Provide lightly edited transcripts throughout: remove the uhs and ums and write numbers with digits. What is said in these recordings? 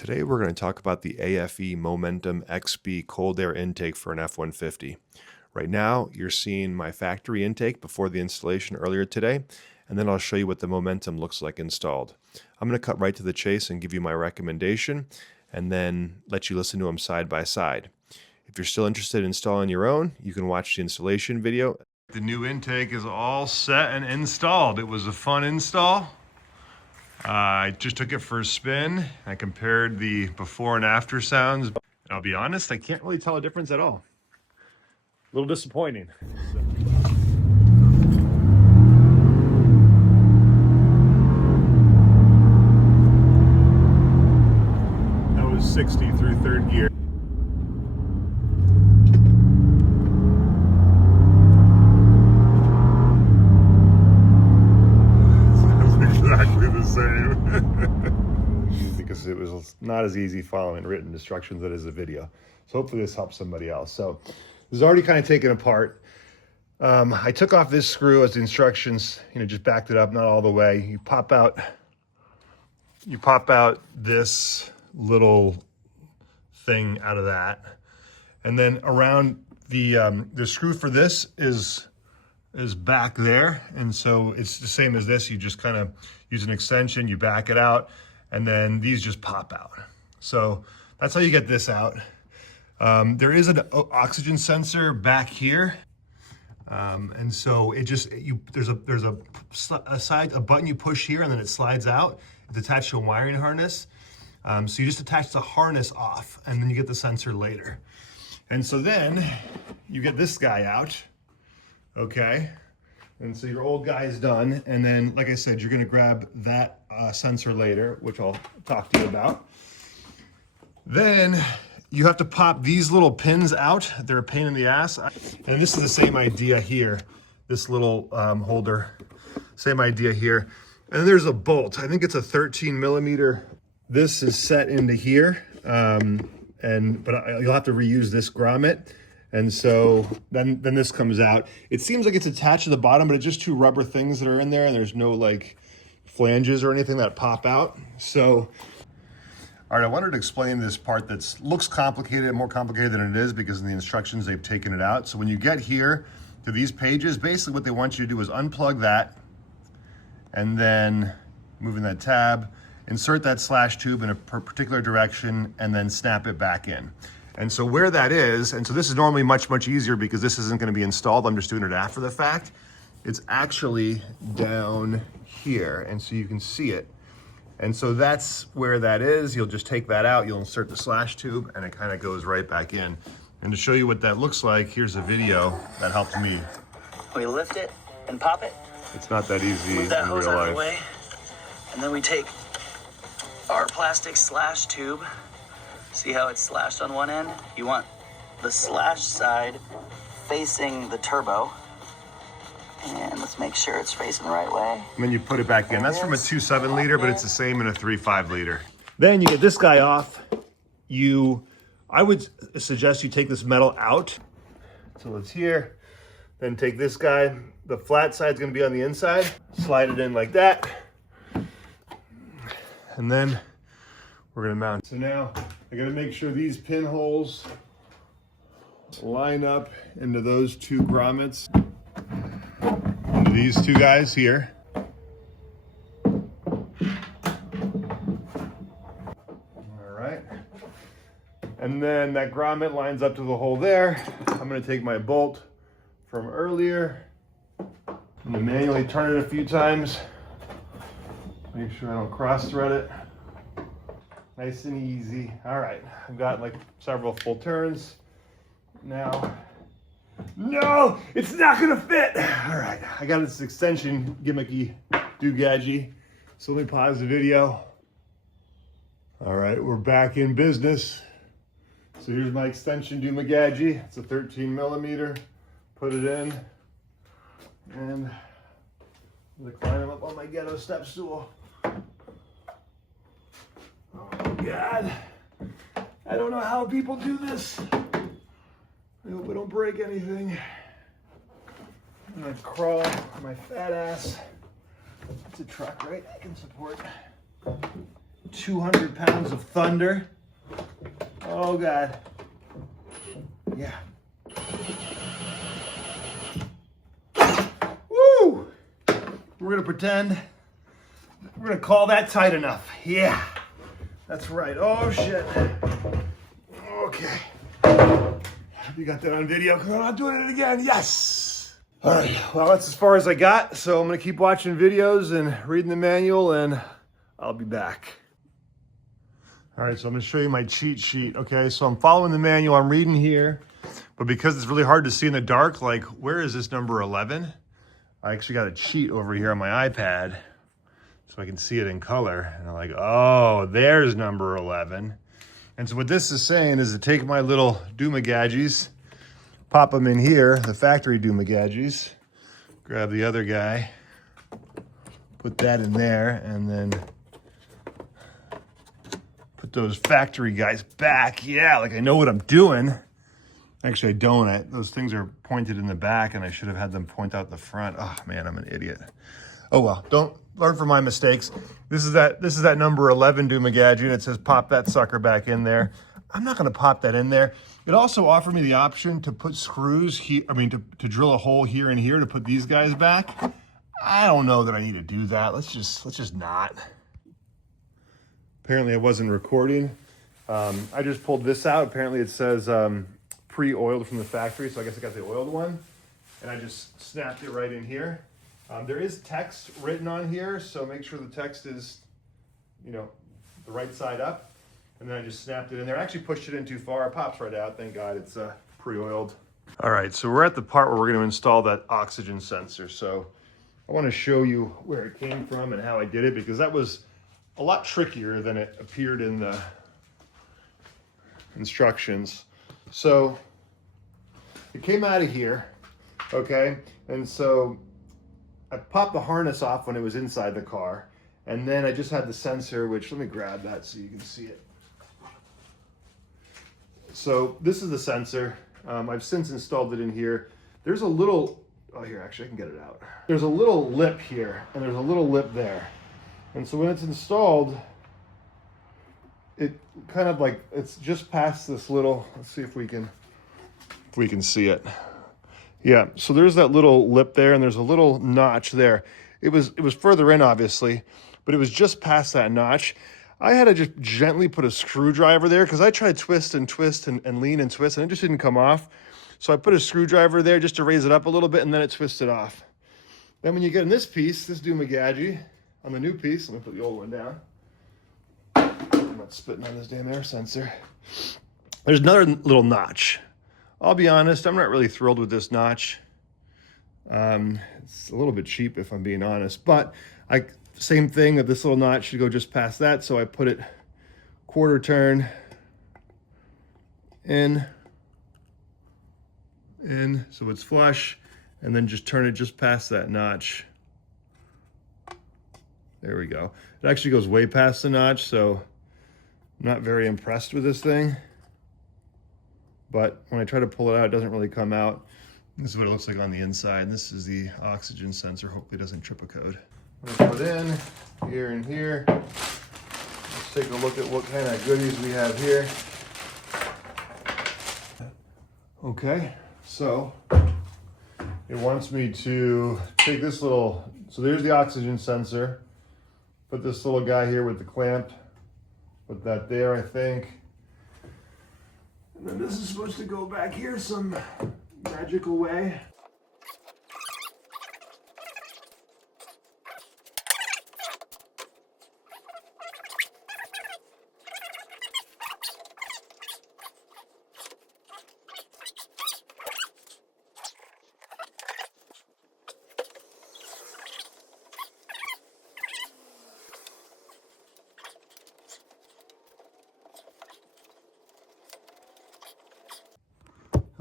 Today we're going to talk about the AFE Momentum XB cold air intake for an F-150. Right now you're seeing my factory intake before the installation earlier today, and then I'll show you what the Momentum looks like installed. I'm going to cut right to the chase and give you my recommendation, and then let you listen to them side by side. If you're still interested in installing your own, you can watch the installation video. The new intake is all set and installed. It was a fun install. I just took it for a spin. I compared the before and after sounds. And I'll be honest, I can't really tell a difference at all. A little disappointing. That was 60 through third gear. Because it was not as easy following written instructions as a video. So hopefully this helps somebody else. So this is already kind of taken apart. I took off this screw as the instructions, just backed it up, not all the way. You pop out this little thing out of that. And then around the screw for this is back there. And so it's the same as this. You just kind of use an extension, you back it out, and then these just pop out. So that's how you get this out. There is an oxygen sensor back here. And so it just, there's a button you push here and then it slides out. It's attached to a wiring harness. So you just attach the harness off and then you get the sensor later. And so then you get this guy out, okay? And so your old guy is done. And then, like I said, you're gonna grab that sensor later, which I'll talk to you about. Then you have to pop these little pins out. They're a pain in the ass. And this is the same idea here. This little holder, same idea here. And then there's a bolt. I think it's a 13 millimeter. This is set into here, but you'll have to reuse this grommet. And so then this comes out. It seems like it's attached to the bottom, but it's just two rubber things that are in there, and there's no like flanges or anything that pop out. So, all right, I wanted to explain this part that looks complicated, more complicated than it is because in the instructions they've taken it out. So when you get here to these pages, basically what they want you to do is unplug that, and then moving that tab, insert that slash tube in a particular direction, and then snap it back in. And so where that is, and so this is normally much, much easier because this isn't gonna be installed, I'm just doing it after the fact. It's actually down here, and so you can see it. And so that's where that is. You'll just take that out, you'll insert the slash tube, and it kind of goes right back in. And to show you what that looks like, here's a video that helped me. We lift it and pop it. It's not that easy Move that in hose real out of life. the way. And then we take our plastic slash tube. See how it's slashed on one end? You want the slash side facing the turbo. And let's make sure it's facing the right way. And then you put it back in. That's from a 2.7 liter, but it's the same in a 3.5 liter. Then you get this guy off. I would suggest you take this metal out. So it's here. Then take this guy. The flat side's gonna be on the inside. Slide it in like that. And then we're gonna mount. So now I gotta make sure these pinholes line up into those two grommets. Into these two guys here. All right. And then that grommet lines up to the hole there. I'm gonna take my bolt from earlier. I'm gonna manually turn it a few times. Make sure I don't cross thread it. Nice and easy. All right, I've got like several full turns. Now, no, it's not gonna fit. All right, I got this extension gimmicky doogadgy. So let me pause the video. All right, we're back in business. So here's my extension doomagadgy. It's a 13 millimeter. Put it in, and I'm gonna climb up on my ghetto step stool. Oh God, I don't know how people do this. I hope I don't break anything. I'm gonna crawl my fat ass. It's a truck, right? I can support. 200 pounds of thunder. Oh God. Yeah. Woo! We're gonna pretend we're gonna call that tight enough. Yeah, that's right. Oh shit. Okay. You got that on video? Come on, I'm doing it again. Yes. All right. Well, that's as far as I got. So I'm gonna keep watching videos and reading the manual, and I'll be back. All right, so I'm gonna show you my cheat sheet. Okay, so I'm following the manual, I'm reading here, but because it's really hard to see in the dark, like, where is this number 11? I actually got a cheat over here on my iPad so I can see it in color. And I'm like, oh, there's number 11. And so what this is saying is to take my little Doomagadgies, pop them in here, the factory Doomagadgies, grab the other guy, put that in there, and then put those factory guys back. Yeah, like I know what I'm doing. Actually, I don't. Those things are pointed in the back, and I should have had them point out the front. Oh man, I'm an idiot. Oh well, don't learn from my mistakes. This is that number 11 Doomagadgee, and it says pop that sucker back in there. I'm not going to pop that in there. It also offered me the option to put screws here. I mean, to drill a hole here and here to put these guys back. I don't know that I need to do that. Let's just not. Apparently, I wasn't recording. I just pulled this out. Apparently, it says pre-oiled from the factory, so I guess I got the oiled one, and I just snapped it right in here. There is text written on here, so make sure the text is, you know, the right side up, and then I just snapped it in there. I actually pushed it in too far. It pops right out. Thank God it's pre-oiled. All right, so we're at the part where we're going to install that oxygen sensor. So I want to show you where it came from and how I did it, because that was a lot trickier than it appeared in the instructions. So it came out of here, okay? And so I popped the harness off when it was inside the car, and then I just had the sensor, which, let me grab that so you can see it. So this is the sensor. I've since installed it in here. There's a little, oh here, actually I can get it out. There's a little lip here, and there's a little lip there. And so when it's installed, it kind of like, it's just past this little, let's see if we can see it. Yeah, so there's that little lip there, and there's a little notch there. It was further in, obviously, but it was just past that notch. I had to just gently put a screwdriver there, because I tried twist and lean and twist, and it just didn't come off. So I put a screwdriver there just to raise it up a little bit, and then it twisted off. Then when you get in this piece, this Doomagadgee, on the new piece, let me put the old one down. I'm not spitting on this damn air sensor. There's another little notch. I'll be honest, I'm not really thrilled with this notch. It's a little bit cheap if I'm being honest, but same thing, that this little notch should go just past that, so I put it quarter turn in, so it's flush, and then just turn it just past that notch. There we go. It actually goes way past the notch, so I'm not very impressed with this thing. But when I try to pull it out, it doesn't really come out. This is what it looks like on the inside. And this is the oxygen sensor. Hopefully it doesn't trip a code. I'm gonna put in here and here. Let's take a look at what kind of goodies we have here. Okay, so it wants me to take this little, so there's the oxygen sensor. Put this little guy here with the clamp. Put that there, I think. And then this is supposed to go back here some magical way.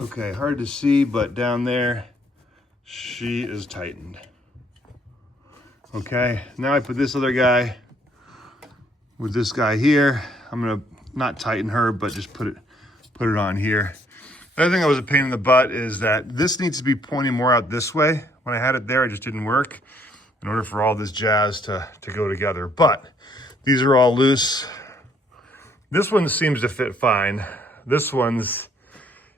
Okay, hard to see, but down there, she is tightened. Okay, now I put this other guy with this guy here. I'm gonna not tighten her, but just put it on here. The other thing that was a pain in the butt is that this needs to be pointing more out this way. When I had it there, it just didn't work in order for all this jazz to go together. But These are all loose. This one seems to fit fine. This one's,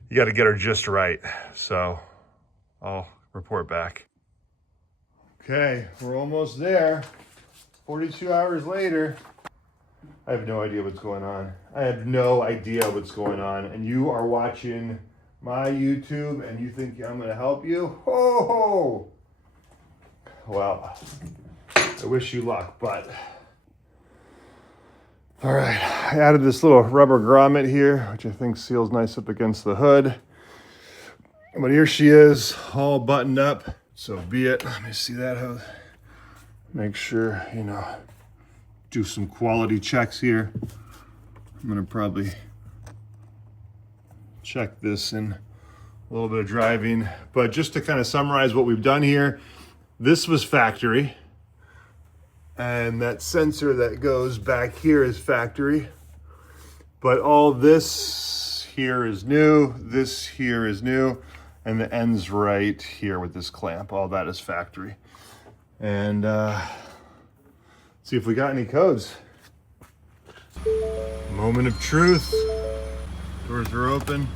you got to get her just right. So I'll report back. Okay, we're almost there. 42 hours later. I have no idea what's going on. I have no idea what's going on. And you are watching my YouTube and you think I'm gonna help you? Ho ho! Well, I wish you luck, but. All right, I added this little rubber grommet here, which I think seals nice up against the hood. But here she is, all buttoned up. So be it. Let me see that hose. Make sure, you know, do some quality checks here. I'm gonna probably check this in a little bit of driving. But just to kind of summarize what we've done here, this was factory. And that sensor that goes back here is factory. But all this here is new, this here is new, and the end's right here with this clamp. All that is factory. And see if we got any codes. Moment of truth. Doors are open.